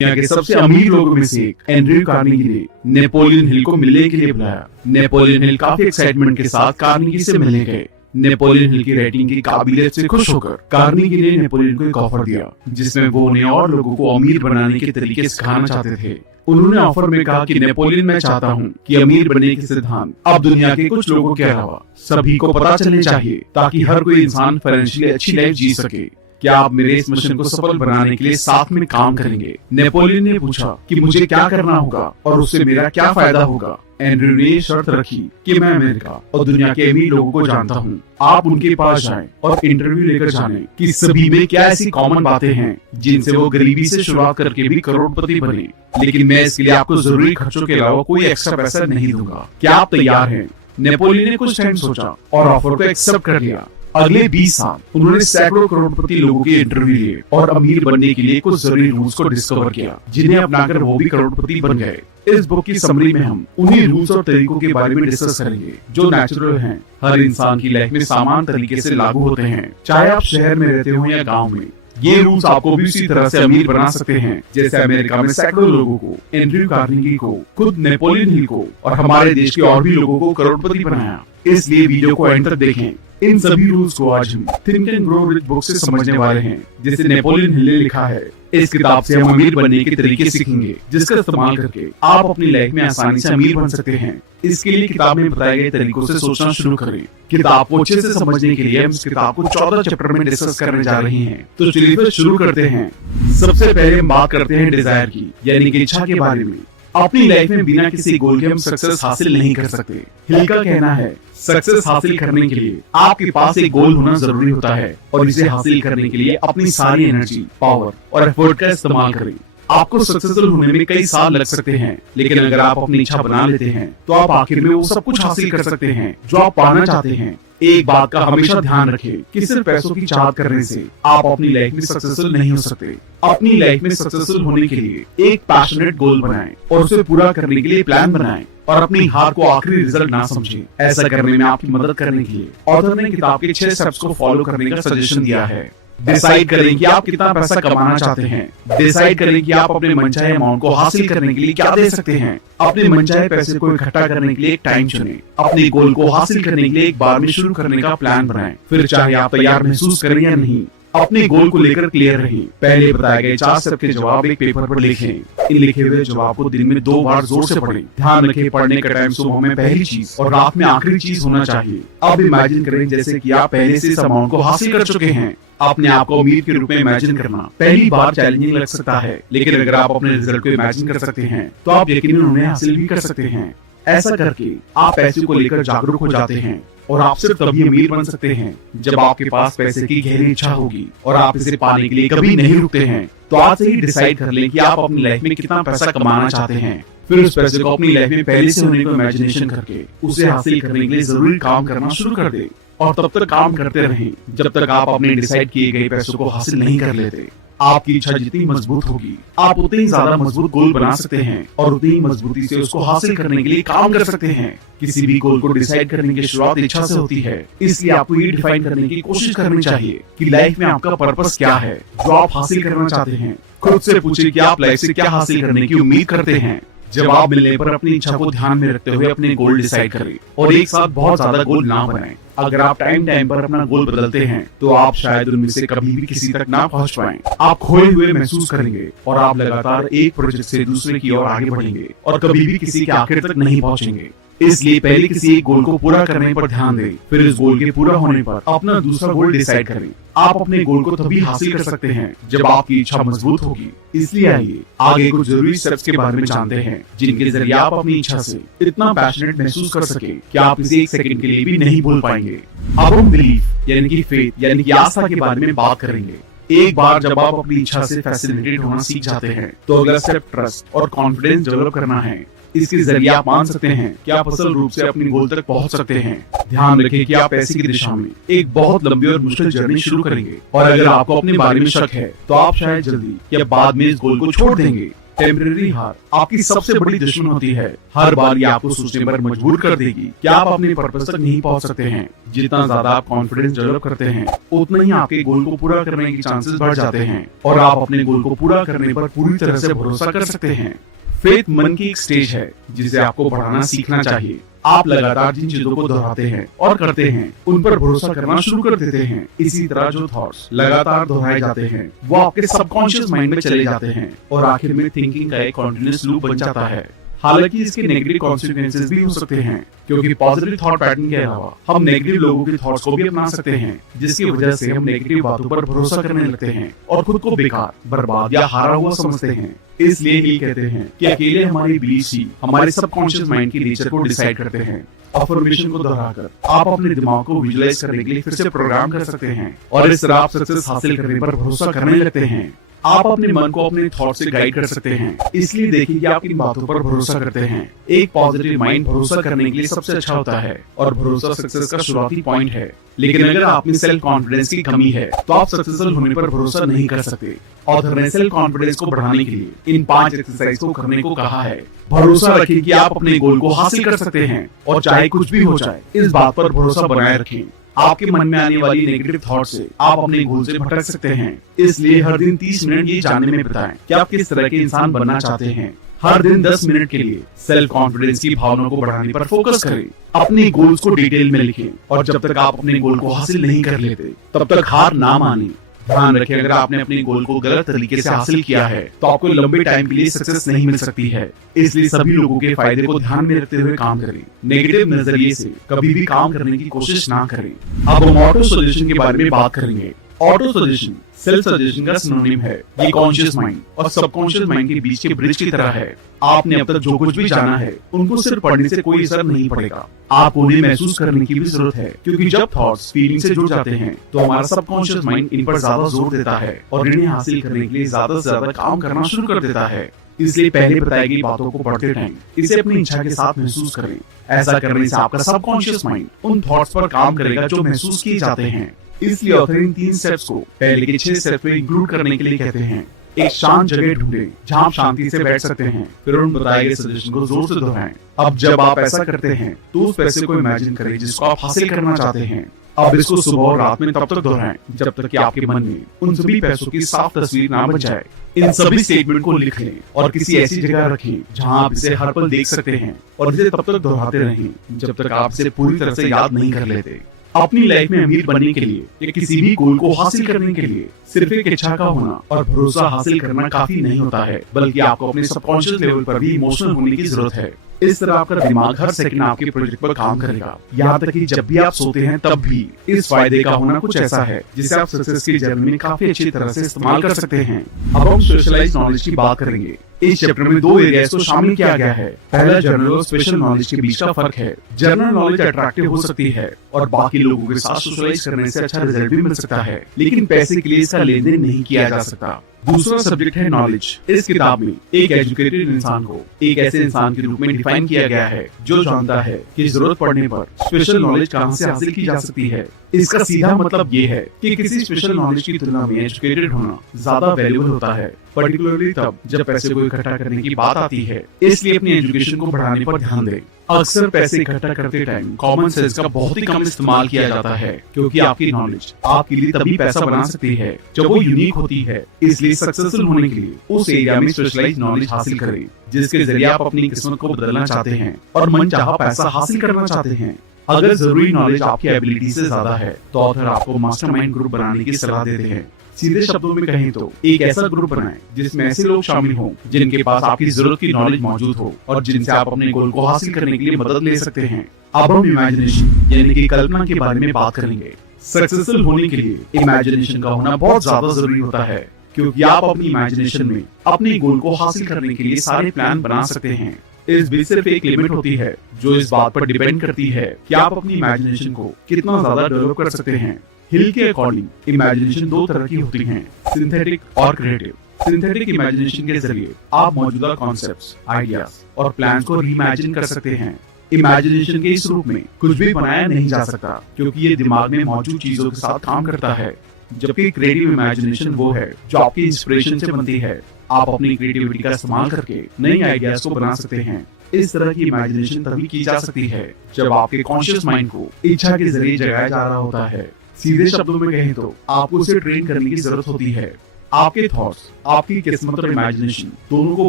दुनिया के सबसे अमीर लोगों में से एक एंड्रयू कार्नेगी ने नेपोलियन हिल को मिलने के लिए बुलाया। नेपोलियन हिल काफी एक्साइटमेंट के साथ कार्नेगी से मिलने गए। नेपोलियन हिल की रेटिंग की काबिलियत से खुश होकर कार्नेगी ने नेपोलियन को एक ऑफर दिया, जिसमें वो उन्हें और लोगों को अमीर बनाने के तरीके सिखाना चाहते थे। उन्होंने ऑफर में कहा कि नेपोलियन, मैं चाहता हूँ कि अमीर बनने के सिद्धांत अब दुनिया के कुछ लोगों के अलावा सभी को पता चलने चाहिए, ताकि हर कोई इंसान फाइनेंशियली अच्छी लाइफ जी सके। क्या आप मेरे इस मिशन को सफल बनाने के लिए साथ में काम करेंगे? नेपोलियन ने पूछा कि मुझे क्या करना होगा और उससे मेरा क्या फायदा होगा। एंड्रयू ने शर्त रखी कि मैं अमेरिका और दुनिया के अमीर लोगों को जानता हूँ, आप उनके पास जाएं और इंटरव्यू लेकर जानें कि सभी में क्या ऐसी कॉमन बातें हैं जिनसे वो गरीबी से शुरुआत करके भी करोड़पति बने। लेकिन मैं इसके लिए आपको जरूरी खर्चों के अलावा कोई एक्स्ट्रा पैसा नहीं दूंगा। क्या आप तैयार हैं? नेपोलियन ने कुछ टाइम सोचा और ऑफर को एक्सेप्ट कर लिया। अगले 20 साल उन्होंने सैकड़ों करोड़पति लोगों के इंटरव्यू लिए और अमीर बनने के लिए कुछ जरूरी रूल्स को डिस्कवर किया, जिन्हें अपनाकर वो भी करोड़पति बन गए। इस बुक की समरी में हम उन्हीं रूल्स और तरीकों के बारे में डिस्कस करेंगे जो नेचुरल हैं, हर इंसान की लाइफ में समान तरीके से लागू होते हैं, चाहे आप शहर में रहते हो या गाँव में। ये रूल्स आपको भी उसी तरह से अमीर बना सकते हैं जैसे अमेरिका में सैकड़ों लोगों को, एंड्रयू कार्नेगी को, खुद नेपोलियन हिल को और हमारे देश के और भी लोगों को करोड़पति बनाया। इसलिए वीडियो को एंड तक देखें। इन सभी रूल्स को आज हम think and grow rich book से समझने वाले हैं, जिसे नेपोलियन हिल ने लिखा है। इस किताब से हम अमीर बनने के तरीके सीखेंगे, जिसका इस्तेमाल करके आप अपनी लाइफ में आसानी से अमीर बन सकते हैं। इसके लिए किताब में बताए गए तरीकों से सोचना शुरू करें। किताब को अच्छे से समझने के लिए हम इस किताब को 14 चैप्टर में डिस्कस करने जा रहे हैं। तो चलिए फिर शुरू करते हैं। सबसे पहले हम बात करते हैं डिजायर की, यानी कि इच्छा के बारे में। अपनी लाइफ में बिना किसी गोल के हम सक्सेस हासिल नहीं कर सकते। हिल का कहना है, सक्सेस हासिल करने के लिए आपके पास एक गोल होना जरूरी होता है और इसे हासिल करने के लिए अपनी सारी एनर्जी, पावर और एफर्ट का इस्तेमाल करें। आपको सक्सेसफुल होने में कई साल लग सकते हैं, लेकिन अगर आप अपनी इच्छा बना लेते हैं तो आप आखिर में वो सब कुछ हासिल कर सकते हैं जो आप पाना चाहते हैं। एक बात का हमेशा ध्यान रखें कि सिर्फ पैसों की चाहत करने से आप अपनी लाइफ में सक्सेसफुल नहीं हो सकते। अपनी लाइफ में सक्सेसफुल होने के लिए एक पैशनेट गोल बनाएं और उसे पूरा करने के लिए प्लान बनाएं और अपनी हार को आखिरी रिजल्ट ना समझें। ऐसा करने में आपकी मदद करने के लिए ऑथर ने किताब के 6 स्टेप्स को फॉलो करने का सजेशन दिया है। डिसाइड करें कि आप कितना पैसा कमाना चाहते हैं। डिसाइड करें कि आप अपने मनचाहे अमाउंट को हासिल करने के लिए क्या दे सकते हैं। अपने मनचाहे पैसे को इकट्ठा करने के लिए एक टाइम चुनें। अपने गोल को हासिल करने के लिए एक बार में शुरू करने का प्लान बनाएं। फिर चाहे आप तैयार महसूस करें या नहीं, अपने गोल को लेकर क्लियर रहें। पहले बताए गए 4 स्टेप के जवाब एक पेपर पर लिखें। इन लिखे हुए जवाब को दिन में 2 बार जोर से पढ़ें। ध्यान रखें, पढ़ने का टाइम सुबह में पहली चीज और रात में आखिरी चीज होना चाहिए। अब इमेजिन करें जैसे कि आप पहले से इस अमाउंट को हासिल कर चुके हैं। अपने आप को अमीर के रूप में इमेजिन करना पहली बार चैलेंजिंग लग सकता है, लेकिन अगर आप अपने रिजल्ट को इमेजिन कर सकते हैं तो आप यकीनन उन्हें हासिल भी कर सकते हैं। ऐसा करके आप पैसे को लेकर जागरूक हो जाते हैं और आप सिर्फ तभी अमीर बन सकते हैं जब आपके पास पैसे की गहरी इच्छा होगी और आप इसे पाने के लिए कभी नहीं रुकते हैं। तो आज से ही डिसाइड कर लें कि आप अपनी लाइफ में कितना पैसा कमाना चाहते हैं। फिर उस पैसे को अपनी लाइफ में पहले से होने को इमेजिनेशन करके उसे हासिल करने के लिए जरूरी काम करना शुरू कर दें और तब तक काम करते रहें जब तक आप अपने डिसाइड किए गए पैसों को हासिल नहीं कर लेते। आपकी इच्छा जितनी मजबूत होगी, आप उतनी ज्यादा मजबूत गोल बना सकते हैं और उतनी मजबूती से उसको हासिल करने के लिए काम कर सकते हैं। किसी भी गोल को डिसाइड करने की शुरुआत इच्छा से होती है, इसलिए आपको ये डिफाइन करने की कोशिश करनी चाहिए कि लाइफ में आपका पर्पस क्या है जो आप हासिल करना चाहते हैं। खुद से पूछिए कि आप लाइफ से क्या हासिल करने की उम्मीद करते हैं। जवाब मिलने पर अपनी इच्छा को ध्यान में रखते हुए अपने गोल डिसाइड करें और एक साथ बहुत ज्यादा गोल ना बनाएं। अगर आप टाइम टाइम पर अपना गोल बदलते हैं तो आप शायद उनमें से कभी भी किसी तक ना पहुंच पाएं। आप खोए हुए महसूस करेंगे और आप लगातार एक प्रोजेक्ट से दूसरे की ओर आगे बढ़ेंगे और कभी भी किसी के आखिर तक नहीं पहुंचेंगे। इसलिए पहले किसी एक गोल को पूरा करने पर ध्यान दें, फिर इस गोल के पूरा होने पर अपना दूसरा गोल डिसाइड करें। आप अपने गोल को तभी हासिल कर सकते हैं जब आपकी इच्छा मजबूत होगी। इसलिए आइए आगे कुछ जरूरी स्टेप्स के बारे में जानते हैं जिनके जरिए आप अपनी इच्छा से इतना पैशनेट महसूस कर सके कि आप इसे 1 सेकंड के लिए भी नहीं भूल पाएंगे। अब हम बिलीफ यानी कि फेथ यानी कि आस्था के बारे में बात करेंगे। एक बार जब आप अपनी इच्छा से फैसिनेटेड होना सीख जाते हैं तो अगला स्टेप ट्रस्ट और कॉन्फिडेंस डेवलप करना है। इसके जरिए आप मान सकते हैं कि आप असल रूप से अपनी गोल तक पहुंच सकते हैं। ध्यान रखें कि आप पैसे की दिशा में एक बहुत लंबी और मुश्किल जर्नी शुरू करेंगे और अगर आपको अपने बारे में शक है तो आप शायद जल्दी या बाद में इस गोल को छोड़ देंगे। टेम्परेरी हार आपकी सबसे बड़ी दुश्मन होती है। हर बार ये आपको सोचने पर मजबूर कर देगी कि आप अपने पर्पस तक नहीं पहुंच सकते हैं। जितना ज्यादा आप कॉन्फिडेंस डेवलप करते हैं, उतना ही आपके गोल को पूरा करने के चांसेस बढ़ जाते हैं और आप अपने गोल को पूरा करने पर पूरी तरह से भरोसा कर सकते हैं। फेथ मन की एक स्टेज है जिसे आपको बढ़ाना सीखना चाहिए। आप लगातार जिन चीजों को दोहराते हैं और करते हैं, उन पर भरोसा करना शुरू कर देते हैं। इसी तरह जो थॉट्स लगातार दोहराए जाते हैं, वो आपके सबकॉन्शियस माइंड में चले जाते हैं और आखिर में थिंकिंग का एक कॉन्टिन्यूअस लूप बन जाता है। हालांकि इसके नेगेटिव कॉन्सिक्वेंसेस भी हो सकते हैं, क्योंकि पॉजिटिव थॉट पैटर्न के अलावा हम नेगेटिव लोगों के थॉट्स को भी अपना सकते हैं, जिसकी वजह से हम नेगेटिव बातों पर भरोसा करने लगते हैं और खुद को बेकार, बर्बाद या हारा हुआ समझते हैं। इसलिए ही कहते हैं कि अकेले हमारी बिलीफ्स ही हमारे सबकॉन्शियस माइंड की नेचर को डिसाइड करते हैं। अफर्मेशन को दोहराकर आप अपने दिमाग को विजुअलाइज करने के लिए फिर से प्रोग्राम कर सकते हैं और इस तरह आप सक्सेस हासिल करने पर भरोसा करने लगते हैं। आप अपने मन को अपने थॉट से गाइड कर सकते हैं। इसलिए देखिए कि आप इन बातों पर भरोसा करते हैं। एक पॉजिटिव माइंड भरोसा करने के लिए सबसे अच्छा होता है और भरोसा सक्सेस का शुरुआती पॉइंट है। लेकिन अगर आप में सेल्फ कॉन्फिडेंस की कमी है, तो आप सक्सेसफुल होने पर भरोसा नहीं कर सकते। ऑथर ने सेल्फ कॉन्फिडेंस को बढ़ाने के लिए इन 5 एक्सरसाइज को करने को कहा है। भरोसा रखें कि आप अपने गोल को हासिल कर सकते हैं और चाहे कुछ भी हो जाए, इस बात पर भरोसा बनाए रखें। आपके मन में आने वाली नेगेटिव थॉट से आप अपने गोल से भटक सकते हैं। इसलिए हर दिन 30 मिनट ये जानने में बिताएं कि आप किस तरह के इंसान बनना चाहते हैं। हर दिन 10 मिनट के लिए सेल्फ कॉन्फिडेंस की भावना को बढ़ाने पर फोकस करें। अपने गोल्स को डिटेल में लिखें और जब तक आप अपने गोल को हासिल नहीं कर लेते, तब तक हार ना माने। ध्यान रखें, अगर आपने अपने गोल को गलत तरीके से हासिल किया है, तो आपको लंबे टाइम के लिए सक्सेस नहीं मिल सकती है। इसलिए सभी लोगों के फायदे को ध्यान में रखते हुए काम करें। नेगेटिव नजरिए से कभी भी काम करने की कोशिश ना करें। अब हम ऑटो सजेशन के बारे में बात करेंगे। ऑटो सजेशन सेल्फ सजेशन का सिनोनिम है। ये कॉन्शियस माइंड और सबकॉन्शियस माइंड के बीच के ब्रिज की तरह है। आपने अब तक जो कुछ भी जाना है, उनको सिर्फ पढ़ने से कोई असर नहीं पड़ेगा। आपको उन्हें महसूस करने की भी जरूरत है, क्योंकि जब थॉट्स फीलिंग से जुड़ जाते हैं, तो हमारा सबकॉन्शियस माइंड इन पर ज्यादा जोर देता है और इन्हें हासिल करने के लिए ज्यादा से ज्यादा काम करना शुरू कर देता है। इसलिए पहले बताई गई बातों को पढ़ते टाइम इसे अपनी इच्छा के साथ महसूस करें। ऐसा करने से आपका सबकॉन्शियस माइंड उन थॉट्स पर काम करेगा जो महसूस किए जाते हैं। इसलिए ऑथर इन 3 स्टेप्स को पहले के 6 स्टेप में इंक्लूड करने के लिए कहते हैं। एक शांत जगह ढूंढें जहां आप शांति से बैठ सकते हैं, फिर उन बताए गए सजेशन को जोर से दोहराएं। अब जब आप ऐसा करते हैं, तो उस पैसे को इमेजिन करें जिसको आप हासिल करना चाहते हैं। अब इसको सुबह और रात में तब तक दोहराएं जब तक कि आपके मन में उन सभी पैसों की साफ तस्वीर ना बन जाए। इन सभी स्टेटमेंट को लिख लें और किसी ऐसी जगह रखें जहां आप इसे हर पल देख सकते हैं और इसे तब तक दोहराते रहें जब तक आप इसे पूरी तरह से याद नहीं कर लेते। अपनी लाइफ में अमीर बनने के लिए या किसी भी गोल को हासिल करने के लिए सिर्फ एक इच्छा का होना और भरोसा हासिल करना काफी नहीं होता है, बल्कि आपको अपने सबकॉन्शियस लेवल पर भी इमोशनल होने की जरूरत है। इस तरह आपका दिमाग हर सेकंड आपके प्रोजेक्ट पर काम करेगा। यहाँ तक कि जब भी आप सोते हैं, तब भी इस फायदे का होना कुछ ऐसा है जिसे आप सक्सेस की जर्नी में काफी अच्छी तरह से इस्तेमाल कर सकते हैं। अब हम स्पेशलाइज्ड नॉलेज की बात करेंगे। इस चैप्टर में 2 एरियाज को शामिल किया गया है। पहला, जनरल और स्पेशल नॉलेज के बीच का फर्क है। जनरल नॉलेज अट्रैक्टिव हो सकती है और बाकी लोगों के साथ सोशलाइज करने से अच्छा रिजल्ट भी मिल सकता है, लेकिन पैसे के लिए इसका लेन देन नहीं किया जा सकता। दूसरा सब्जेक्ट है नॉलेज। इस किताब में एक एजुकेटेड इंसान को एक ऐसे इंसान के रूप में डिफाइन किया गया है जो जानता है कि जरूरत पड़ने पर स्पेशल नॉलेज कहां से हासिल की जा सकती है। इसका सीधा मतलब ये है कि किसी स्पेशल नॉलेज की तुलना में एजुकेटेड होना ज्यादा वैल्यूएबल होता है, पर्टिकुलरली तब जब पैसे को इकट्ठा करने की बात आती है। इसलिए अपनी एजुकेशन को बढ़ाने पर ध्यान दें। अक्सर पैसे इकट्ठा करते टाइम कॉमन सेंस का बहुत ही कम इस्तेमाल किया जाता है, क्योंकि आपकी नॉलेज आपके लिए तभी पैसा बना सकती है जब वो यूनिक होती है। इसलिए सक्सेसफुल होने के लिए उस एरिया में स्पेशलाइज्ड नॉलेज हासिल करें जिसके जरिए आप अपनी किस्मत को बदलना चाहते हैं और मनचाहा पैसा हासिल करना चाहते हैं। अगर जरूरी नॉलेज आपकी एबिलिटी से ज्यादा है, तो ऑथर आपको मास्टरमाइंड ग्रुप बनाने की सलाह देते हैं। सीधे शब्दों में कहें तो एक ऐसा ग्रुप बनाएं जिसमें ऐसे लोग शामिल हों जिनके पास आपकी जरूरत की नॉलेज मौजूद हो और जिनसे आप अपने गोल को हासिल करने के लिए मदद ले सकते हैं। अब हम इमेजिनेशन यानी कि कल्पना के बारे में बात करेंगे। सक्सेसफुल होने के लिए इमेजिनेशन का होना बहुत ज्यादा जरूरी होता है, क्योंकि आप अपनी इमेजिनेशन में अपने गोल को हासिल करने के लिए सारे प्लान बना सकते हैं। इस बीच सिर्फ एक लिमिट होती है जो इस बात पर डिपेंड करती है कि आप अपनी इमेजिनेशन को कितना ज्यादा डेवलप कर सकते हैं। हिल के अकॉर्डिंग इमेजिनेशन 2 तरह की होती हैं, सिंथेटिक और क्रिएटिव। सिंथेटिक इमेजिनेशन के जरिए आप मौजूदा कॉन्सेप्ट्स, आइडियाज और प्लान्स को रीइमेजिन कर सकते हैं। इमेजिनेशन के इस रूप में कुछ भी बनाया नहीं जा सकता, क्योंकि ये दिमाग में मौजूद चीजों के साथ काम करता है। जबकि क्रिएटिव इमेजिनेशन वो है जो आपकी इंस्पिरेशन से बनती है। आप अपनी क्रिएटिविटी का इस्तेमाल करके नई आइडियाज को बना सकते हैं। इस तरह की इमेजिनेशन तभी की जा सकती है जब आपके कॉन्शियस माइंड को इच्छा के जरिए जगाया जा रहा होता है। सीधे शब्दों में कहें तो आपको उसे ट्रेन करने की जरूरत होती है। आपके थॉट्स आपकी किस्मत और इमेजिनेशन दोनों को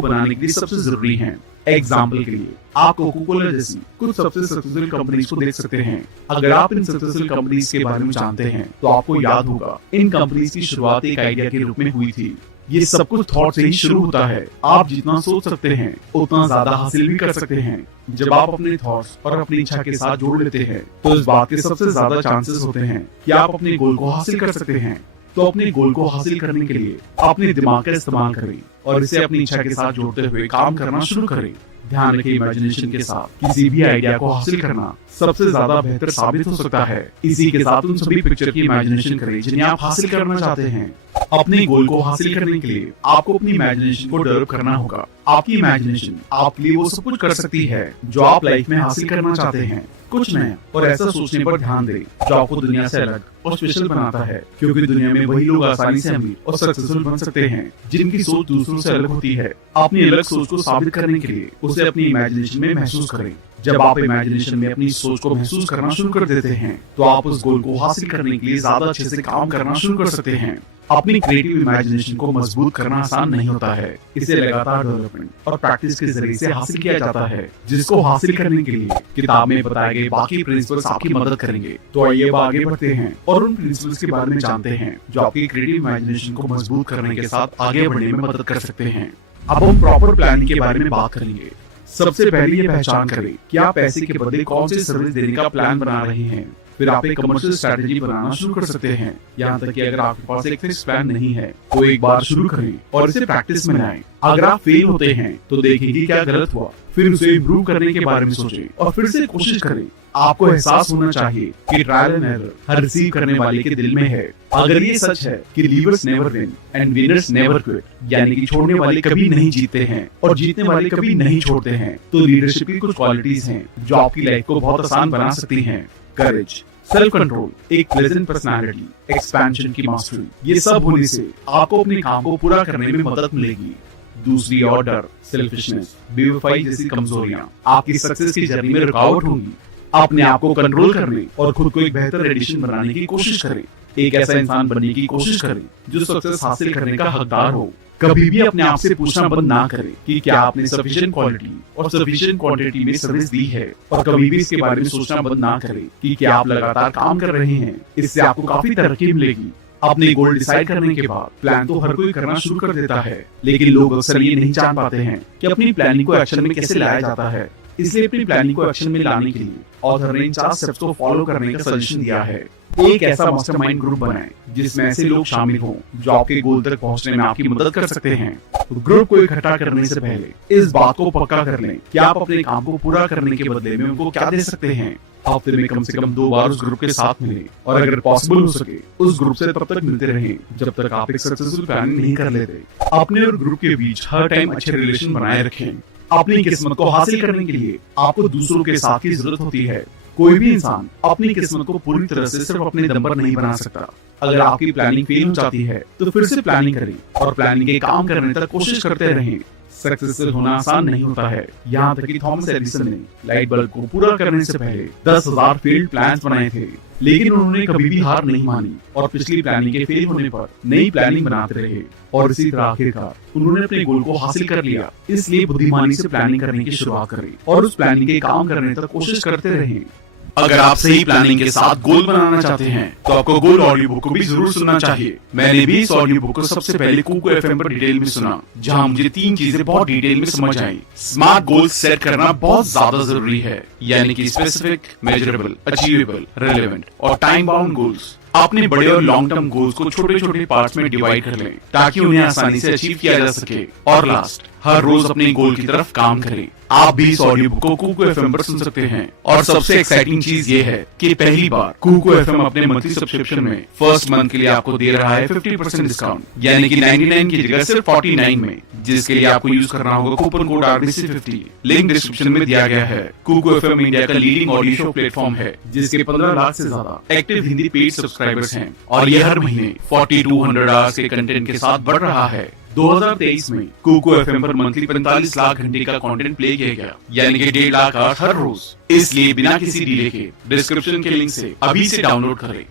बनाने के लिए सबसे जरूरी हैं। एग्जाम्पल के लिए आप कोका कोला जैसी कुछ सबसे सक्सेसफुल कंपनीज को देख सकते हैं। अगर आप इन सक्सेसफुल कंपनीज के बारे में जानते हैं तो आपको याद होगा इन कंपनीज की शुरुआत एक आइडिया के रूप में हुई थी। ये सब कुछ थॉट से ही शुरू होता है। आप जितना सोच सकते हैं उतना ज्यादा हासिल भी कर सकते हैं। जब आप अपने थॉट्स और अपनी इच्छा के साथ जोड़ लेते हैं तो इस बात के सबसे ज्यादा चांसेस होते हैं कि आप अपने गोल को हासिल कर सकते हैं। तो अपने गोल को हासिल करने के लिए अपने दिमाग का इस्तेमाल करें और इसे अपनी इच्छा के साथ जोड़ते हुए काम करना शुरू करें। ध्यान रखें, इमेजिनेशन के साथ किसी भी आइडिया को हासिल करना सबसे ज्यादा बेहतर साबित हो सकता है। इसी के साथ उन सभी पिक्चर की इमेजिनेशन करें जिन्हें आप हासिल करना चाहते हैं। अपने गोल को हासिल करने के लिए आपको अपनी इमेजिनेशन को डेवलप करना होगा। आपकी इमेजिनेशन आपके लिए वो सब कुछ कर सकती है जो आप लाइफ में हासिल करना चाहते हैं। कुछ नया और ऐसा सोचने पर ध्यान दें जो आपको दुनिया से अलग और स्पेशल बनाता है, क्योंकि दुनिया में वही लोग आसानी से अमीर और सक्सेसफुल बन सकते हैं जिनकी सोच दूसरों से अलग होती है। अपनी अलग सोच को साबित करने के लिए उसे अपनी इमेजिनेशन में महसूस करें। जब आप इमेजिनेशन में अपनी सोच को महसूस करना शुरू कर देते हैं तो आप उस गोल को हासिल करने के लिए ज्यादा अच्छे से काम करना शुरू कर सकते हैं। अपनी क्रिएटिव इमेजिनेशन को मजबूत करना आसान नहीं होता है। इसे लगातार डेवलपमेंट और प्रैक्टिस के जरिए से हासिल किया जाता है, जिसको हासिल करने के लिए किताब में बताए गए बाकी प्रिंसिपल्स आपकी मदद करेंगे। तो आइए अब आगे बढ़ते हैं और उन प्रिंसिपल्स के बारे में जानते हैं जो आपकी क्रिएटिव इमेजिनेशन को मजबूत करने के साथ आगे बढ़ने में मदद कर सकते हैं। अब हम प्रॉपर प्लानिंग के बारे में बात करेंगे। सबसे पहले ये पहचान करें कि आप पैसे के बदले कौन सी सर्विस देने का प्लान बना रहे हैं। फिर आप एक कमर्शियल स्ट्रेटेजी बनाना शुरू कर सकते हैं। यहाँ तक कि अगर आपके पास एक फिक्स प्लान नहीं है तो एक बार शुरू करें और इसे प्रैक्टिस में लाएं। अगर आप फेल होते हैं तो देखें कि क्या गलत हुआ, फिर उसे इम्प्रूव करने के बारे में सोचें और फिर से कोशिश करें। आपको एहसास होना चाहिए कि trial and error her receive करने वाले के दिल में है। अगर ये सच है कि levers never win and winners never quit, यानी कि छोड़ने वाले कभी नहीं जीतते हैं और जीतने वाले कभी नहीं छोड़ते हैं, तो लीडरशिप की कुछ क्वालिटीज हैं जो आपकी लाइफ को बहुत आसान बना सकती हैं। करेज, सेल्फ कंट्रोल, एक प्लेजेंट पर्सनालिटी, एक्सपेंशन की मास्टरी, ये सब होने से आपको अपने काम को पूरा करने में मदद मिलेगी। दूसरी और डर, सेल्फिशनेस, बेवफाई जैसी कमजोरियां आपकी सक्सेस की जर्नी में रुकावट होंगी। अपने आप को कंट्रोल करने और खुद को एक बेहतर एडिशन बनाने की कोशिश करें। एक ऐसा इंसान बनने की कोशिश करें जो सक्सेस हासिल करने का हकदार हो। कभी भी अपने आप से पूछना बंद ना करें कि क्या आपने सफिशिएंट क्वालिटी और सफिशिएंट क्वांटिटी में सर्विस दी है, और कभी भी इसके बारे में सोचना बंद ना करें कि क्या आप लगातार काम कर रहे हैं। इससे आपको काफी तरक्की मिलेगी। अपने गोल डिसाइड करने के बाद प्लान तो हर कोई करना शुरू कर देता है, लेकिन लोग अक्सर ये नहीं जान पाते हैं कि अपनी प्लानिंग को एक्शन में कैसे लाया जाता है। इसलिए अपनी प्लानिंग को एक्शन में लाने के लिए ऑथर ने इन 4 स्टेप्स को फॉलो करने का सजेशन दिया है। एक ऐसा मास्टरमाइंड ग्रुप बनाएं जिसमें ऐसे लोग शामिल हों जो आपके गोल तक पहुंचने में आपकी मदद कर सकते हैं। ग्रुप को इकट्ठा करने से पहले इस बात को पक्का कर लें कि आप अपने काम को पूरा करने के बदले में उनको क्या दे सकते हैं। हफ्ते में कम से कम 2 बार उस ग्रुप के साथ मिलें और अगर पॉसिबल हो सके उस ग्रुप से तब तक मिलते रहें जब तक आप एक सक्सेसफुल प्लानिंग नहीं कर लेते। अपने और ग्रुप के बीच हर टाइम अच्छे रिलेशन बनाए रखें। अपनी किस्मत को हासिल करने के लिए आपको दूसरों के साथ की जरूरत होती है। कोई भी इंसान अपनी किस्मत को पूरी तरह से सिर्फ अपने दम पर नहीं बना सकता। अगर आपकी प्लानिंग फेल हो जाती है तो फिर से प्लानिंग करें और प्लानिंग के काम करने तक कोशिश करते रहें। सक्सेसफुल होना आसान नहीं होता है। यहाँ तक कि थॉमस एडिसन ने लाइट बल्ब को पूरा करने से पहले 10,000 फेल्ड प्लान्स बनाए थे, लेकिन उन्होंने कभी भी हार नहीं मानी और पिछली प्लानिंग के फेल होने पर नई प्लानिंग बनाते रहे और इसी तरह आखिरकार उन्होंने अपने गोल को हासिल कर लिया। इसलिए बुद्धिमानी से प्लानिंग करने की शुरुआत करें और उस प्लानिंग के काम करने तक कोशिश करते रहें। अगर आप सही प्लानिंग के साथ गोल बनाना चाहते हैं तो आपको गोल ऑडियो बुक को भी जरूर सुनना चाहिए। मैंने भी इस ऑडियो बुक को सबसे पहले कुको एफएम पर डिटेल में सुना, जहां मुझे 3 चीजें बहुत डिटेल में समझ आई। स्मार्ट गोल्स सेट करना बहुत ज्यादा जरूरी है, यानी कि स्पेसिफिक, मेजरेबल, अचीवेबल, रेलेवेंट और टाइम बाउंड गोल्स। अपने बड़े और लॉन्ग टर्म गोल्स को छोटे छोटे पार्ट्स में डिवाइड कर लें ताकि उन्हें आसानी से अचीव किया जा सके। और लास्ट, हर रोज अपने गोल की तरफ काम करें। आप भी इस ऑडियो बुक को कुको एफएम पर सुन सकते हैं। और सबसे एक्साइटिंग चीज ये है कि पहली बार कुको एफएम अपने मंथली सब्सक्रिप्शन में फर्स्ट मंथ के लिए आपको दे रहा है 50% डिस्काउंट, यानी कि 99 की जगह सिर्फ 49 में, जिसके लिए आपको यूज करना होगा coupon code RBC50। Link description में दिया गया है। कुको एफएम इंडिया का लीडिंग ऑडियो शो प्लेटफॉर्म है जिसके 15 लाख से ज्यादा एक्टिव हिंदी पेड सब्सक्राइबर्स हैं और ये हर महीने 4200 आवर्स के कंटेंट के साथ बढ़ रहा है। 2023 में कोको एफएम पर मंथली 45 लाख घंटे का कंटेंट प्ले किया गया, यानी कि 1.5 लाख आवर्स हर रोज। इसलिए बिना किसी डिले के डिस्क्रिप्शन के लिंक से अभी से डाउनलोड करें।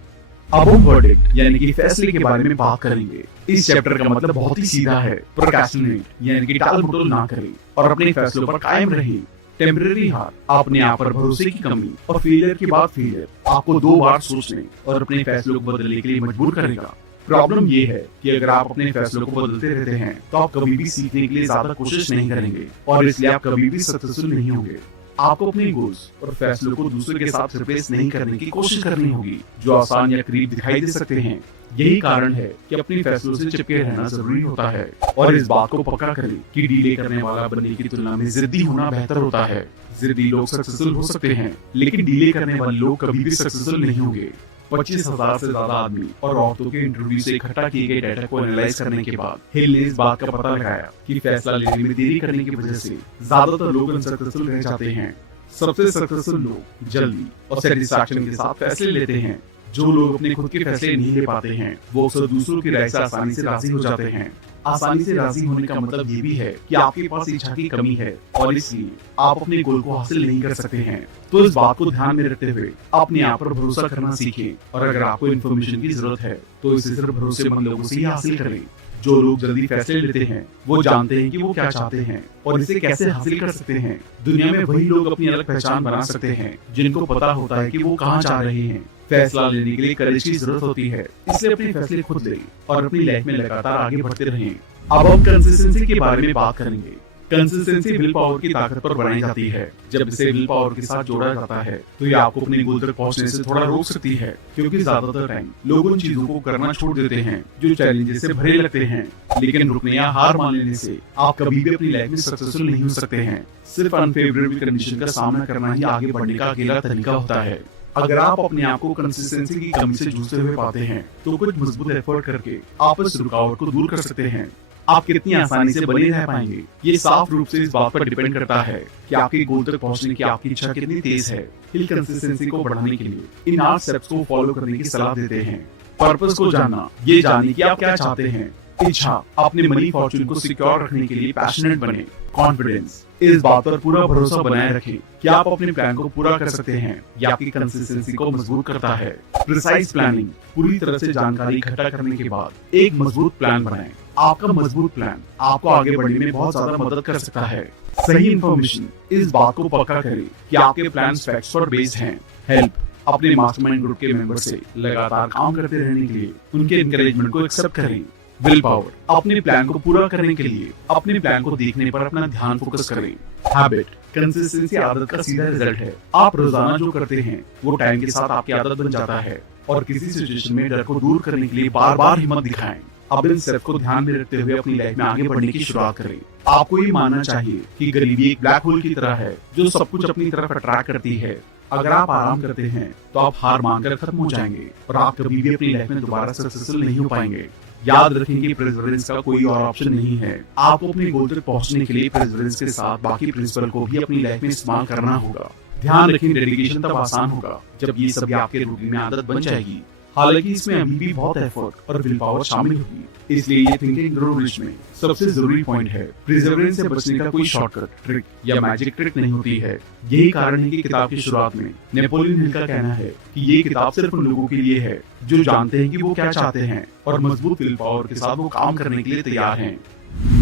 अब हम वर्डिक्ट यानी कि फैसले के बारे में बात करेंगे। इस चैप्टर का मतलब बहुत ही सीधा है, प्रोक्रेस्टिनेट यानी कि टाल मटोल ना करें और अपने फैसलों पर कायम रहें। टेम्परेरी हार, अपने आप पर भरोसे की कमी और फेलियर के बाद फेलियर आपको 2 बार सोचने और अपने फैसलों को बदलने के लिए मजबूर करेगा। प्रॉब्लम ये है कि अगर आप अपने फैसलों को बदलते रहते हैं तो आप कभी भी सीखने के लिए ज्यादा कोशिश नहीं करेंगे और इसलिए आप कभी भी सक्सेसफुल नहीं होंगे। आपको अपने गोल्स और फैसलों को दूसरे के साथ रिप्लेस नहीं करने की कोशिश करनी होगी जो आसान या करीब दिखाई दे सकते हैं। यही कारण है कि अपने फैसलों से चिपके रहना जरूरी होता है और इस बात को पक्का करें कि डिले करने वाला बनने की तुलना में जिद्दी होना बेहतर होता है। जिद्दी लोग सक्सेसफुल हो सकते हैं, लेकिन डिले करने वाले लोग कभी भी सक्सेसफुल नहीं होंगे। 25,000 से ज्यादा आदमी और औरतों के इंटरव्यू से इकट्ठा किए गए डाटा को एनालाइज करने के बाद हिल ने इस बात का पता लगाया कि फैसला लेने में देरी करने की वजह से ज्यादातर लोग अनसक्सेसफुल रह जाते हैं। सबसे सक्सेसफुल लोग जल्दी और सेटिस्फैक्शन के साथ फैसले लेते हैं। जो लोग अपने खुद के फैसले नहीं ले पाते हैं वो अक्सर दूसरों की राय से आसानी से राजी हो जाते हैं। आसानी से राजी होने का मतलब ये भी है कि आपके पास इच्छा की कमी है और इसलिए आप अपने गोल को हासिल नहीं कर सकते हैं। तो इस बात को ध्यान में रखते हुए अपने आप पर भरोसा करना सीखें और अगर आपको इन्फॉर्मेशन की जरूरत है तो इसे सिर्फ भरोसेमंद लोगों से ही हासिल करें। जो लोग जल्दी फैसले लेते हैं वो जानते हैं कि वो क्या चाहते हैं और इसे कैसे हासिल कर सकते हैं। दुनिया में वही लोग अपनी अलग पहचान बना सकते हैं जिनको पता होता है कि वो कहाँ जा रहे हैं। फैसला लेने के लिए करेज की जरूरत होती है, इसलिए अपने फैसले खुद लें और अपनी लाइफ में लगातार आगे बढ़ते रहें। अब हम कंसिस्टेंसी के बारे में बात करेंगे। कंसिस्टेंसी विल पावर की ताकत पर बनाई जाती है। जब इसे विल पावर के साथ जोड़ा जाता है तो ये आपको अपने गोल तक पहुंचने से थोड़ा रोक सकती है, क्योंकि ज्यादातर टाइम लोग उन चीजों को करना छोड़ देते हैं जो चैलेंजेस से भरे लगते हैं। लेकिन रुकने या हार मान लेने से आप कभी भी अपनी लाइफ में सक्सेसफुल नहीं हो सकते हैं। सिर्फ अनफेवरेबल कंडीशन का सामना करना ही आगे बढ़ने का अकेला तरीका होता है। अगर आप अपने आप को कंसिस्टेंसी की कमी से जूझते हुए पाते हैं तो कुछ मजबूत एफर्ट करके आप इस रुकावट को दूर कर सकते हैं। आप कितनी आसानी से बने रह पाएंगे ये साफ रूप से इस बात पर डिपेंड करता है कि आपके गोल तक पहुंचने की आपकी इच्छा कितनी तेज है। हिल कंसिस्टेंसी को बढ़ाने के लिए इन 8 स्टेप्स को फॉलो करने की सलाह देते हैं। पर्पस को जानना, ये जानने कि आप क्या चाहते हैं। इच्छा, अपने मनी फॉर्चून को सिक्योर रखने के लिए पैशनेट बने। कॉन्फिडेंस, इस बात पर पूरा भरोसा बनाए रखें कि आप अपने प्लान को पूरा कर सकते हैं। ये आपकी कंसिस्टेंसी को मजबूत करता है। प्रिसाइज प्लानिंग, पूरी तरह से जानकारी इकट्ठा करने के बाद एक मजबूत प्लान बनाएं। आपका मजबूत प्लान आपको आगे बढ़ने में बहुत ज्यादा मदद कर सकता है। सही इन्फॉर्मेशन, इस बात को पक्का करें कि आपके प्लान फैक्ट्स पर बेस्ड हैं। हेल्प, अपने मास्टरमाइंड ग्रुप के मेंबर से लगातार काम करते रहने के लिए उनके एनकरेजमेंट को एक्सेप्ट करें। विल पावर, अपने प्लान को पूरा करने के लिए अपने प्लान को देखने पर अपना ध्यान फोकस करें। हैबिट, कंसिस्टेंसी आदत का सीधा रिजल्ट है। आप रोजाना जो करते हैं वो टाइम के साथ आपकी आदत बन जाता है और किसी सिचुएशन में डर को दूर करने के लिए बार बार हिम्मत दिखाएं। अब इन स्टेप को ध्यान में रखते हुए अपनी लाइफ में आगे बढ़ने की शुरुआत करें। आपको ये मानना चाहिए कि गरीबी एक ब्लैक होल की तरह है जो सब कुछ अपनी तरफ अट्रैक्ट करती है। अगर आप आराम करते हैं तो आप हार मानकर खत्म हो जाएंगे और आप कभी भी अपनी लाइफ में दोबारा सक्सेसफुल नहीं हो पाएंगे। याद रखें कि परसेवरेंस का कोई और ऑप्शन नहीं है। आपको अपने गोल तक पहुंचने के लिए परसेवरेंस के साथ बाकी प्रिंसिपल को भी अपनी लाइफ में इस्तेमाल करना होगा। ध्यान रखें, डेडिकेशन तब आसान होगा जब ये सब आपके रूटीन में आदत बन जाएगी। हालांकि इसमें अभी भी बहुत एफर्ट और विल पावर शामिल होगी, इसलिए ये थिंकिंग ग्रो रिच में सबसे जरूरी पॉइंट है। परसेवरेंस से बचने का कोई शॉर्टकट, ट्रिक या मैजिक ट्रिक नहीं होती है। यही कारण है कि किताब की शुरुआत में नेपोलियन हिल का कहना है कि ये किताब सिर्फ उन लोगों के लिए है जो जानते हैं कि वो क्या चाहते हैं और मजबूत विल पावर के साथ वो काम करने के लिए तैयार हैं।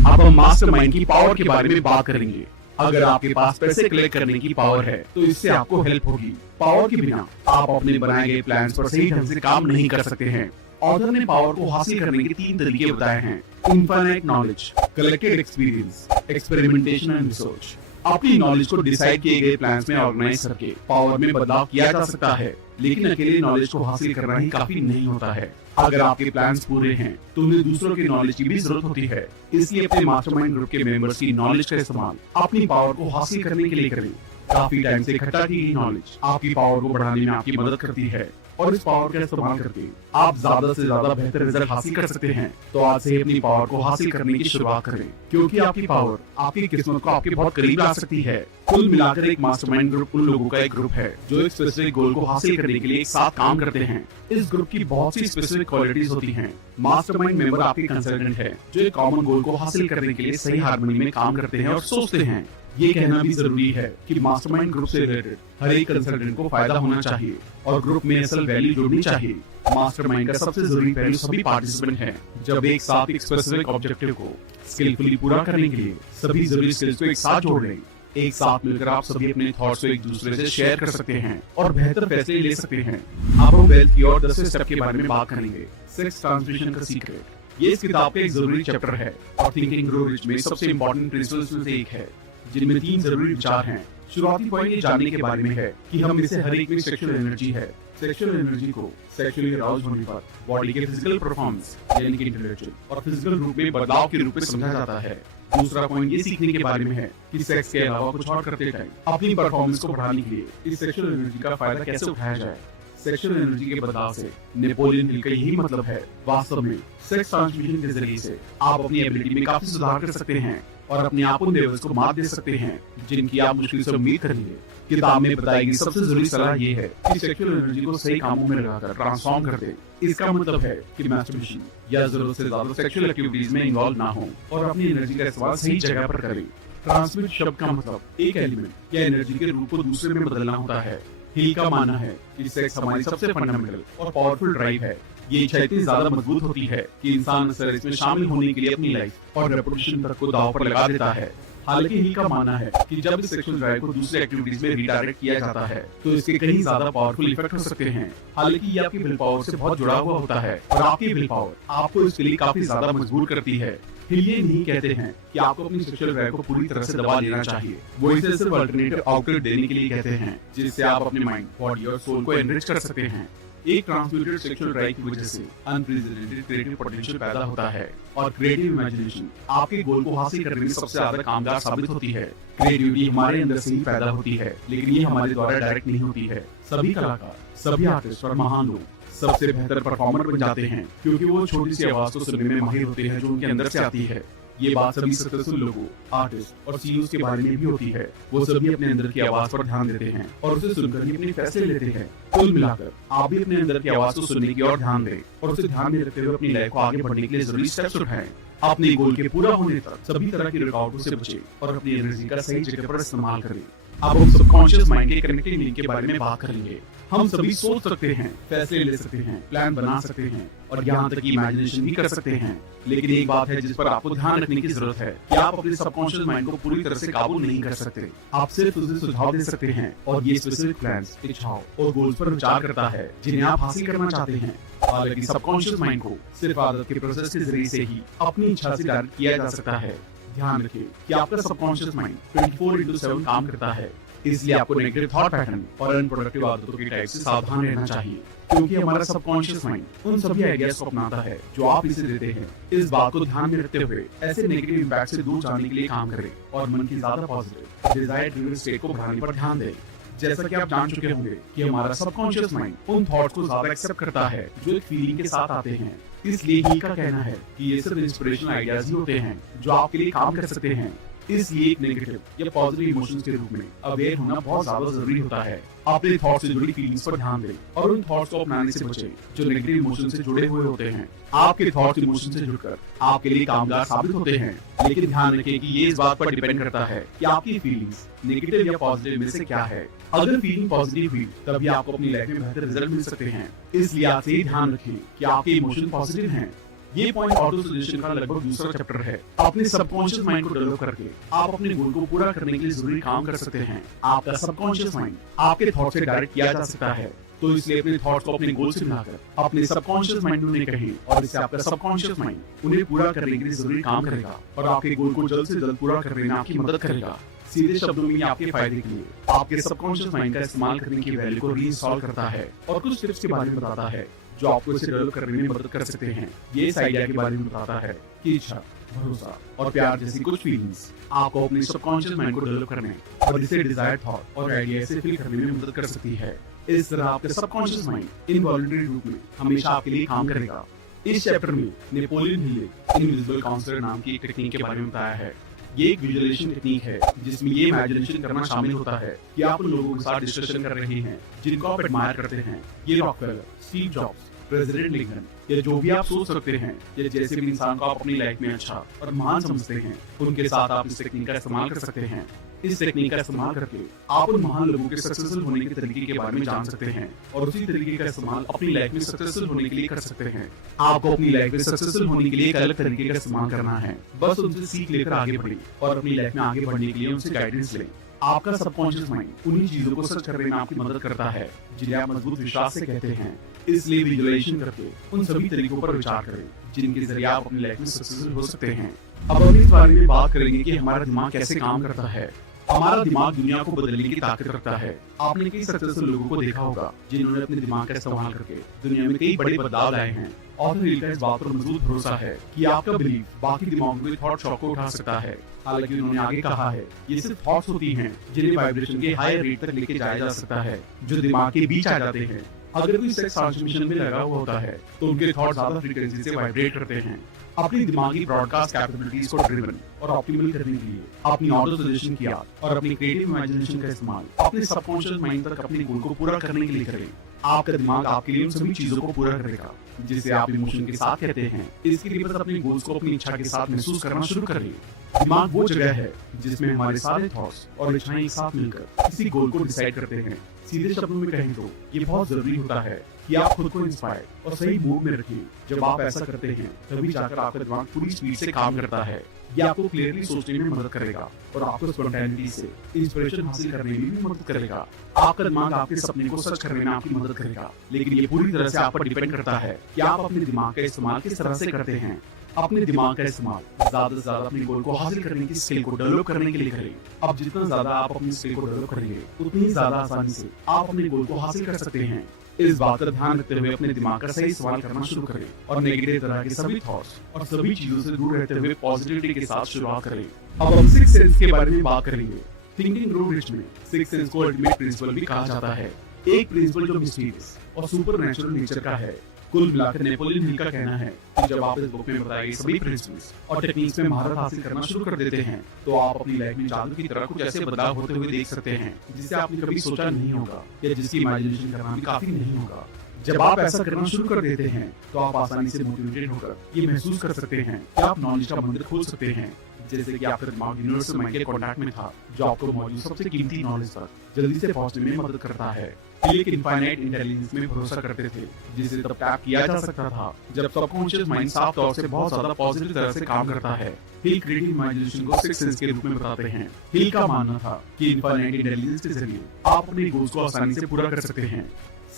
अब हम मास्टरमाइंड की पावर के बारे में बात करेंगे। अगर आपके पास पैसे कलेक्ट करने की पावर है तो इससे आपको हेल्प होगी। पावर के बिना आप अपने बनाए गए प्लान्स पर सही ढंग से काम नहीं कर सकते हैं। ऑथर ने पावर को हासिल करने के 3 तरीके बताए हैं। Infinite knowledge, collected experience, experimentation and research. अपनी नॉलेज को डिसाइड किए गए प्लान्स में ऑर्गेनाइज करके पावर में बदलाव किया जा सकता है, लेकिन अकेले नॉलेज को हासिल करना ही काफी नहीं होता है। अगर आपके प्लान्स पूरे हैं तो उन्हें दूसरों की नॉलेज की भी जरूरत होती है। इसलिए अपने मास्टरमाइंड ग्रुप के मेंबर्स की नॉलेज का इस्तेमाल अपनी पावर को हासिल करने के लिए करें। काफी टाइम से इकट्ठा की गई नॉलेज आपकी पावर को बढ़ाने में आपकी मदद करती है और इस पावर का इस्तेमाल करके आप ज्यादा से ज्यादा बेहतर रिजल्ट हासिल कर सकते हैं। तो आज से अपनी पावर को हासिल करने की शुरुआत करें, क्योंकि आपकी पावर आपकी किस्मत को आपके बहुत करीब ला सकती है। कुल मिलाकर एक मास्टरमाइंड ग्रुप उन लोगों का एक ग्रुप है जो एक स्पेसिफिक गोल को हासिल करने के लिए एक साथ काम करते हैं। इस ग्रुप की बहुत सी स्पेसिफिक क्वालिटीज होती हैं। मास्टरमाइंड मेंबर आपके कंसल्टेंट है जो एक कॉमन गोल को हासिल करने के लिए सही हार्मनी में काम करते हैं और सोचते हैं। ये कहना भी जरूरी है कि मास्टरमाइंड ग्रुप से रिलेटेड हर एक कंसल्टेंट को फायदा होना चाहिए और ग्रुप में असल वैल्यू जुड़नी चाहिए। मास्टरमाइंड का सबसे जरूरी पहलू सभी पार्टिसिपेंट हैं। जब एक साथ एक स्पेसिफिक ऑब्जेक्टिव को स्किलफुली पूरा करने के लिए सभी जरूरी स्किल्स को एक साथ जोड़ लें। एक साथ मिलकर आप सभी अपने थॉट्स को एक दूसरे से शेयर कर सकते हैं और बेहतर फैसले ले सकते हैं। अब हम वेल्थ की और 10वें स्टेप के बारे में बात करेंगे, सेक्स ट्रांसमिशन का सीक्रेट। ये इस किताब का एक जरूरी चैप्टर है और थिंकिंग ग्रो रिच में सबसे इंपॉर्टेंट प्रिंसिपल्स में से एक है, जिनमें 3 जरूरी विचार हैं। शुरुआती पॉइंट ये जानने के बारे में है कि हम में से हर एक में सेक्सुअल एनर्जी है। सेक्सुअल एनर्जी को सेक्सुअली अराउज होने पर बॉडी के फिजिकल परफॉर्मेंस यानी कि इंटेलेक्चुअल और फिजिकल रूप में बदलाव के रूप में समझा जाता है। दूसरा पॉइंट ये सीखने के बारे में है कि सेक्स के अलावा कुछ और करते टाइम अपनी परफॉर्मेंस को बढ़ाने के लिए इस सेक्सुअल एनर्जी का फायदा कैसे उठाया जाए। सेक्सुअल एनर्जी के बदलाव से नेपोलियन हिल का यही मतलब है। वास्तव में सेक्स ट्रांसमिशन के जरिए से आप अपनी एबिलिटी में काफी सुधार कर सकते हैं और अपने आप उन लेवल्स को मात दे सकते हैं जिनकी आप मुश्किल से उम्मीद करेंगे। किताब में बताई गई सबसे जरूरी सलाह ये है कि सेक्सुअल एनर्जी को सही कामों में लगाकर ट्रांसफॉर्म कर दे। इसका मतलब है कि मैस्टरबेशन या जरूरत से ज्यादा सेक्सुअल एक्टिविटीज में इन्वॉल्व ना हो और अपनी एनर्जी का इस्तेमाल सही जगह पर करें। ट्रांसमिट शब्द का मतलब एक एलिमेंट या एनर्जी के रूप को दूसरे में बदलना होता है। हिल का मानना है कि सेक्स हमारी सबसे फंडामेंटल और पावरफुल ड्राइव है। ये इच्छा इतनी ज्यादा मजबूत होती है कि इंसान अक्सर इसमें शामिल होने के लिए अपनी लाइफ और रेपुटेशन तक को दांव पर लगा देता है। हालांकि हिल का मानना है कि जब इस सेक्सुअल ड्राइव को दूसरी एक्टिविटीज में रिडायरेक्ट किया जाता है तो इसके कहीं ज्यादा पावरफुल इफेक्ट हो सकते हैं। हालांकि ये आपकी विल पावर से बहुत जुड़ा हुआ होता है और आपकी विल पावर आपको इसके लिए काफी ज्यादा मजबूर करती है। हिल ये नहीं कहते हैं कि आपको अपनी सेक्सुअल ड्राइव को पूरी तरह से दबा लेना चाहिए। वो इसे सिर्फ अल्टरनेटिव आउटलेट देने के लिए कहते हैं जिससे आप अपने माइंड, बॉडी और सोल को एनरिच कर सकते हैं। एक ट्रांसम्यूटेड सेक्सुअल ड्राइव की वजह से अनप्रेसिडेंटेड क्रिएटिव पोटेंशियल पैदा होता है और क्रिएटिव इमेजिनेशन आपके गोल को हासिल करने में सबसे ज्यादा कामगार साबित होती है। क्रिएटिविटी हमारे अंदर से ही पैदा होती है, लेकिन ये हमारे द्वारा डायरेक्ट नहीं होती है। सभी कलाकार, सभी आर्टिस्ट और महान लोग सबसे बेहतर परफॉर्मर बन जाते हैं क्योंकि वो छोटी सी आवाज को सुनने में माहिर होते हैं जो उनके अंदर से आती है। ये बात सभी सक्सेसफुल लोगों, आर्टिस्ट और सीईओ के बारे में भी होती है। वो सभी अपने अंदर की आवाज पर ध्यान देते हैं और उसे सुनकर ही अपने फैसले लेते हैं। कुल मिलाकर आप भी अपने अंदर की आवाज को सुनने की ओर ध्यान दें और उसे ध्यान में रखते हुए अपनी लाइफ को आगे बढ़ने के लिए जरूरी स्टेप्स उठाएं। अपने गोल के पूरा होने तक सभी तरह की रुकावटों से बचें और अपनी एनर्जी का सही जगह पर इस्तेमाल करें। अब हम सबकॉन्शियस माइंड के कनेक्टिंग लिंक के बारे में बात करेंगे। हम सभी सोच सकते हैं, फैसले ले सकते हैं, प्लान बना सकते हैं और यहाँ तक कि इमेजिनेशन भी कर सकते हैं। लेकिन एक बात है जिस पर आपको ध्यान रखने की जरूरत है कि आप अपने सबकॉन्शियस माइंड को पूरी तरह से काबू नहीं कर सकते। आप सिर्फ उसे सुझाव दे सकते हैं और ये स्पेसिफिक प्लान्स, इच्छाओं और गोल्स पर विचार करता है जिन्हें आप हासिल करना चाहते हैं। हालांकि सबकॉन्शियस माइंड को सिर्फ आदत के प्रोसेस के जरिए से ही अपनी इच्छा से डायरेक्ट किया जा सकता है। ध्यान रखें कि आपका सबकॉन्शियस माइंड 24/7 काम करता है, इसलिए आपको नेगेटिव थॉट पैटर्न और अनप्रोडक्टिव आदतों के टाइप से सावधान रहना चाहिए क्योंकि हमारा सबकॉन्शियस माइंड उन सभी आइडियाज को अपनाता है जो आप इसे देते हैं। इस बात को ध्यान में रखते हुए ऐसे नेगेटिव इंपैक्ट से दूर जाने के लिए काम करें और मन की ज्यादा पॉजिटिव डिजायर्ड ड्रीम स्टेट को बढ़ाने पर ध्यान दें। जैसा कि आप जान चुके होंगे कि हमारा सबकॉन्शियस माइंड उन थॉट्स को ज्यादा एक्सेप्ट करता है जो एक फीलिंग के साथ आते हैं। इसलिए ही का कहना है कि ये सिर्फ इंस्पिरेशनल आइडियाज ही होते हैं जो आपके लिए काम कर सकते हैं। इसलिए एक नेगेटिव या पॉजिटिव इमोशंस के रूप में अवेयर होना बहुत ज्यादा जरूरी होता है। अपने थॉट्स से जुड़ी फीलिंग्स पर ध्यान दें और उन थॉट्स को अपनाने से बचें जो नेगेटिव इमोशन से जुड़े हुए होते हैं। आपके थॉट्स इमोशन से जुड़कर आपके लिए कामगार साबित होते हैं, लेकिन ध्यान रखें कि ये इस बात पर डिपेंड करता है कि आपकी फीलिंग्स नेगेटिव या पॉजिटिव में से क्या है। अगर फीलिंग पॉजिटिव हुई तभी आपको अपनी लाइफ में बेहतर रिजल्ट मिल सकते हैं। इसलिए आप से ध्यान रखें कि आपके इमोशन पॉजिटिव हैं। ये पॉइंट ऑटो सजेशन का लगभग दूसरा चैप्टर है। अपने सबकॉन्शियस माइंड को डेवलप करके आप अपने गोल को पूरा करने के लिए जरूरी काम कर सकते हैं। आपका सबकॉन्शियस माइंड आपके थॉट से डायरेक्ट किया जा सकता है, तो इसलिए अपने थॉट्स को अपने गोल से मिलाकर अपने सबकॉन्शियस माइंड में कहें और इससे आपका सबकॉन्शियस माइंड उन्हें पूरा करने के लिए जरूरी काम करेगा और आपके गोल को जल्द से जल्द पूरा करने में आपकी मदद करेगा। सीधे शब्दों में आपके फायदे के लिए आपके सबकॉन्शियस माइंड का इस्तेमाल करने की वैल्यू को रीइंस्टॉल करता है और कुछ टिप्स के बारे में बताता है जो आपको इसे डेवलप करने में मदद कर सकते हैं। ये इस आइडिया के बारे में बताता है कि इच्छा, भरोसा और प्यार जैसी कुछ फीलिंग्स आपको अपने सबकॉन्शियस माइंड को डेवलप करने और इसे डिजायर्ड थॉट और आइडिया से फील करने में मदद कर सकती है। इस तरह आपका सबकॉन्शियस माइंड इनवॉलंटरी रूप में हमेशा आपके लिए काम करेगा। इस चैप्टर में नेपोलियन हिल ने इनविजिबल काउंसलर नाम की एक टेक्निक के बारे में बताया है ये एक विजुअलाइजेशन टेक्निक है जिसमें ये इमेजिनेशन करना शामिल होता है कि आप उन लोगों के साथ डिस्कशन कर रहे हैं जिनको आप एडमायर करते हैं। ये Rockefeller, Steve jobs, president Lincoln या जो भी आप सोच सकते हैं या जैसे भी इंसान को आप अपनी लाइफ में अच्छा और महान समझते हैं, उनके साथ आप इस टेक्निक का इस्तेमाल कर सकते हैं। इस टेक्निक का इस्तेमाल करके आप उन महान लोगों के सक्सेसफुल होने के तरीके के बारे में जान सकते हैं और उसी तरीके का इस्तेमाल अपनी लाइफ में सक्सेसफुल होने के लिए कर सकते हैं। आपको अपनी लाइफ में सक्सेसफुल होने के लिए एक अलग तरीके का इस्तेमाल करना है। बस उनसे सीख लेकर आगे बढ़िए और अपनी लाइफ में आगे बढ़ने के लिए उनसे गाइडेंस लें। आपका सबकॉन्शियस माइंड उन्हीं चीजों को सर्च करने में आपकी मदद करता है जिन्हें आप मजबूत विश्वास से कहते हैं। इसलिए विजुअलाइजेशन करके उन सभी तरीकों पर विचार करें जिनके जरिए आप अपनी लाइफ में सक्सेसफुल हो सकते हैं। अब हम इस बारे में बात करेंगे कि हमारा दिमाग कैसे काम करता है। हमारा दिमाग दुनिया को बदलने की ताकत रखता है। आपने कई सक्सेसफुल लोगों को देखा होगा जिन्होंने अपने दिमाग का इस्तेमाल करके दुनिया में कई बड़े बदलाव लाए हैं। ऑथर हिल का इस बात पर मजबूत भरोसा है कि आपका बिलीफ बाकी दिमागों के थॉट शॉक को उठा सकता है। हालांकि उन्होंने आगे कहा है ये सिर्फ थॉट्स होती हैं जिन्हें वाइब्रेशन के हायर रेट तक लेके जाया जा सकता है जो दिमाग के बीच आ जाते हैं। अगर कोई सेक्स ट्रांसमिशन में लगा हुआ होता है तो उनके थॉट ज्यादा फ्रीक्वेंसी से वाइब्रेट करते हैं। अपनी दिमागी ब्रॉडकास्ट कैपेबिलिटीज को ड्रिवन और ऑप्टिमल करने के लिए अपनी ऑटो सजेशन की आदत और अपनी क्रिएटिव इमेजिनेशन का इस्तेमाल अपने सबकॉन्शियस माइंड तक अपने गोल को पूरा करने के लिए करें। आपका दिमाग आपके लिए उन सभी चीजों को पूरा करेगा जिसे आप इमोशन के साथ कहते हैं। इसके लिए बस अपने गोल्स को अपनी इच्छा के साथ महसूस करना शुरू करें। दिमाग वो जगह है जिसमें हमारे सारे थॉट्स और इच्छाएं एक साथ मिलकर किसी गोल को डिसाइड करते हैं। सीधे शब्दों में कहें तो ये बहुत जरूरी होता है कि आप खुद को इंस्पायर और सही मूड में रखिए। जब आप ऐसा करते हैं तभी जाकर आपका दिमाग पूरी स्पीड से काम करता है। ये आपको क्लियरली सोचने में मदद करेगा और आपको स्पॉन्टेनिटी से इंस्पिरेशन हासिल करने में भी मदद करेगा। आपका दिमाग आपके सपने को सच करने में आपकी मदद करेगा, लेकिन ये पूरी तरह से आप पर डिपेंड करता है कि आप अपने दिमाग का इस्तेमाल किस तरह से करते हैं। अपने दिमाग का इस्तेमाल ज्यादा से ज्यादा अपने गोल को हासिल करने की स्किल को डेवलप करने के लिए करें। अब जितना ज्यादा आप अपनी स्किल को डेवलप करेंगे उतनी ज्यादा आसानी से आप अपने गोल को हासिल कर सकते हैं। इस बात का ध्यान रखते हुए अपने दिमाग का सही इस्तेमाल करना शुरू करें और नेगेटिव तरह के सभी थॉट्स और सभी चीजों से दूर रहते हुए पॉजिटिविटी के साथ शुरुआत करें। अब हम सिक्स सेंस के बारे में बात करेंगे। थिंकिंग ग्रो रिच में सिक्स सेंस को अल्टीमेट प्रिंसिपल भी कहा जाता है। एक प्रिंसिपल जो मिस्टीरियस और सुपर नेचुरल नेचर का है। कुल मिलाकर नेपोलियन हिल का कहना है कि जब आप इस बुक में बताए गए सभी प्रिंसिपल्स और टेक्निक्स में महारत हासिल करना शुरू कर देते हैं तो आप अपनी लाइफ में जादू की तरह कुछ ऐसे बदलाव होते हुए देख सकते हैं जिसे आपने कभी सोचा नहीं होगा या जिसकी इमेजिनेशन करना भी काफी नहीं होगा। जब आप ऐसा करना शुरू कर देते हैं तो आप आसानी से मोटिवेटेड होकर ये महसूस कर सकते हैं कि आप नॉलेज का मंदिर खोल सकते हैं। जैसे कि आपका दिमाग यूनिवर्सल माइंड के कांटेक्ट में था जो आपको मौजूद सबसे कीमती नॉलेज तक जल्दी से पहुंचने में मदद करता है। एक इनफाइनाइट इंटेलिजेंस में भरोसा करते थे जिसे तब टैप किया जा सकता था जब सबकॉन्शियस माइंड साफ तौर से बहुत ज्यादा पॉजिटिव तरह से काम करता है। हिल क्रिएटिव इमेजिनेशन को सिक्स सेंस के रूप में बताते हैं। हिल का मानना था कि इनफाइनाइट इंटेलिजेंस के जरिए आप अपने गोल्स को आसानी से पूरा कर सकते हैं।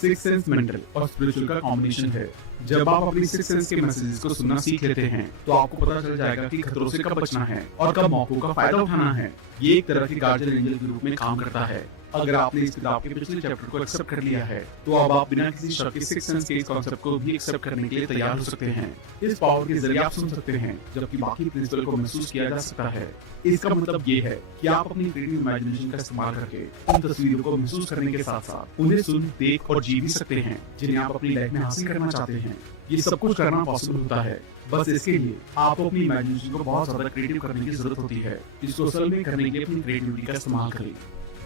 सिक्स सेंस मेंटल और स्पिरिचुअल का कॉम्बिनेशन है। जब आप अपनी सिक्स सेंस के मैसेजेस को सुनना सीख लेते हैं तो आपको पता चल जाएगा कि खतरों से कब बचना है और कब मौकों का फायदा उठाना है। ये एक तरह की गार्जियन एंजल के रूप में काम करता है। अगर आपने इस किताब के पिछले चैप्टर को एक्सेप्ट कर लिया है तो अब आप बिना किसी शक के सिक्स सेंस के इस कॉन्सेप्ट को भी एक्सेप्ट करने के लिए तैयार हो सकते हैं। इस पावर के जरिए आप सुन सकते हैं जबकि बाकी प्रिंसिपल को महसूस किया जा सकता है। इसका मतलब ये है कि आप अपनी क्रिएटिव इमेजिनेशन का इस्तेमाल करके उन तस्वीरों को महसूस करने के साथ साथ उन्हें सुन, देख और जी भी सकते हैं जिन्हें आप अपनी लाइफ में हासिल करना चाहते हैं। ये सब कुछ करना पॉसिबल होता है, बस इसके लिए आपको अपनी इमेजिनेशन को बहुत ज्यादा क्रिएटिव करने की जरूरत होती है। इसको असल में करने के लिए अपनी क्रिएटिविटी का इस्तेमाल करें।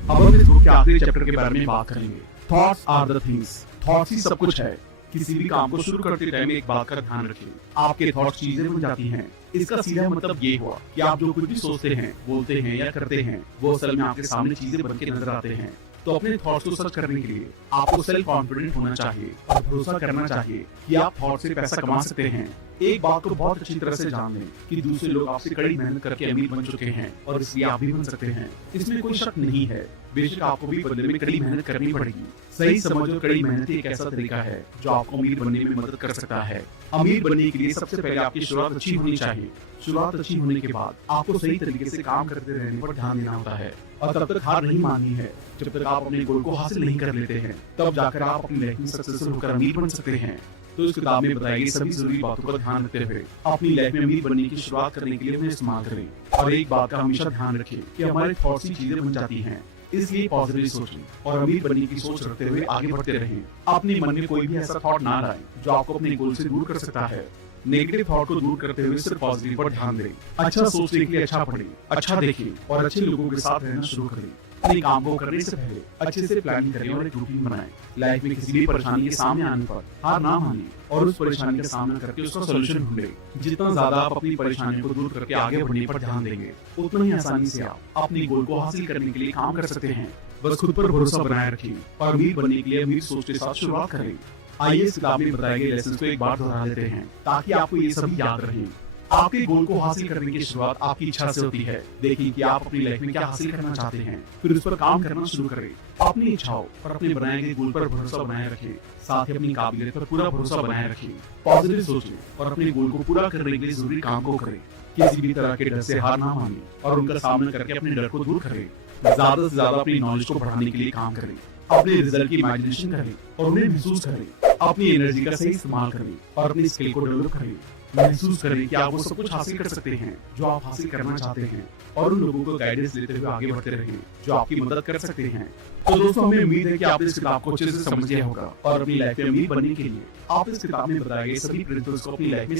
अब हम इस बुक के आखिरी चैप्टर के बारे में बात करेंगे। Thoughts are the things. Thoughts ही सब कुछ है। किसी भी काम को शुरू करते टाइम एक बात का ध्यान रखिए, आपके थॉट्स चीजें बन जाती हैं। इसका सीधा मतलब ये हुआ कि आप जो कुछ भी सोचते हैं, बोलते हैं या करते हैं वो असल में आपके सामने चीजें बन के नजर आते हैं। तो अपने थॉट्स को सर्च करने के लिए आपको सेल्फ कॉन्फिडेंट होना चाहिए और भरोसा करना चाहिए कि आप थॉट से पैसा कमा सकते हैं। एक बात को बहुत अच्छी तरह से जान लें कि दूसरे लोग आपसे कड़ी मेहनत करके अमीर बन चुके हैं और इसलिए आप भी बन सकते हैं। इसमें कोई शक नहीं है। बेशक आपको भी बदले में कड़ी मेहनत करनी पड़ेगी। सही समझ और कड़ी मेहनत एक ऐसा तरीका है जो आपको अमीर बनने में मदद कर सकता है। अमीर बनने के लिए सबसे पहले आपकी शुरुआत अच्छी होनी चाहिए। शुरुआत अच्छी होने के बाद आपको सही तरीके से काम करते रहने पर ध्यान देना होता है और तब तक हार नहीं माननी है जब तक आप अपने गोल को हासिल नहीं कर लेते हैं। तब जाकर आप अपनी लाइफ में सक्सेसफुल होकर अमीर बन सकते हैं। तो इस किताब में बताई गई सभी जरूरी बातों का ध्यान रखते हुए अपनी लाइफ में अमीर बनने की शुरुआत करने के लिए उन्हें इस्तेमाल करें। और एक बात का हमेशा ध्यान रखें कि हमारे थॉट्स ही चीजें बन जाती हैं, इसलिए पॉजिटिव सोचें और अमीर बनने की सोच रखते हुए आगे बढ़ते रहें। अपने मन में कोई भी ऐसा थॉट ना लाएं जो आपको अपने गोल से दूर कर सकता है। नेगेटिव थॉट को दूर करते हुए सिर्फ पॉजिटिव पर ध्यान दें। अच्छा सोचने के लिए अच्छा पढ़ें, अच्छा देखें और अच्छे लोगों के साथ रहना शुरू करें। अपने काम को करने से पहले अच्छे से प्लानिंग करें और एक रूटीन बनाएं। लाइफ में किसी भी परेशानी के सामने आने पर हार ना माने और उस परेशानी का सामना करके उसका सोल्यूशन ढूंढें। जितना ज्यादा आप अपनी परेशानियों को दूर करके आगे बढ़ने पर ध्यान देंगे, उतना ही आसानी से आप अपने गोल को हासिल करने के लिए काम कर सकते हैं। बस खुद पर भरोसा बनाए रखें और अमीर बनने के लिए अमीर सोच के साथ शुरुआत करें। आइए इस किताब में बताए गए लेसन को एक बार दोहरा लेते हैं ताकि आपको ये सभी याद रहे। आपके गोल को हासिल करने की शुरुआत आपकी इच्छा से होती है। देखिए कि आप अपनी लाइफ में क्या हासिल करना चाहते हैं, फिर उस पर काम करना शुरू करें। अपनी इच्छाओं और अपने बनाए गए गोल पर भरोसा बनाए रखें, साथ ही अपनी काबिलियत पर पूरा भरोसा बनाए रखें। पॉजिटिव सोचें और अपने गोल को पूरा करने के लिए जरूरी काम को करें। किसी भी तरह के डर से हार ना माने और उनका सामना करके अपने डर को दूर करें। ज्यादा से ज्यादा अपनी नॉलेज को बढ़ाने के लिए काम करें। अपने रिजल्ट की इमेजिनेशन करें और उन्हें महसूस करें। अपनी एनर्जी का सही इस्तेमाल करें और अपनी स्किल को डेवलप करें। महसूस करें कि आप वो सब कुछ हासिल कर सकते हैं जो आप हासिल करना चाहते हैं और उन लोगों को गाइडेंस लेते हुए आगे बढ़ते रहें जो आपकी मदद कर सकते हैं। तो दोस्तों, हमें उम्मीद है कि आपने इस किताब को अच्छे से समझ लिया होगा और अपनी लाइफ में अमीर बनने के लिए आप इस किताब में बताए गए सभी प्रिंसिपल्स को अपनी लाइफ में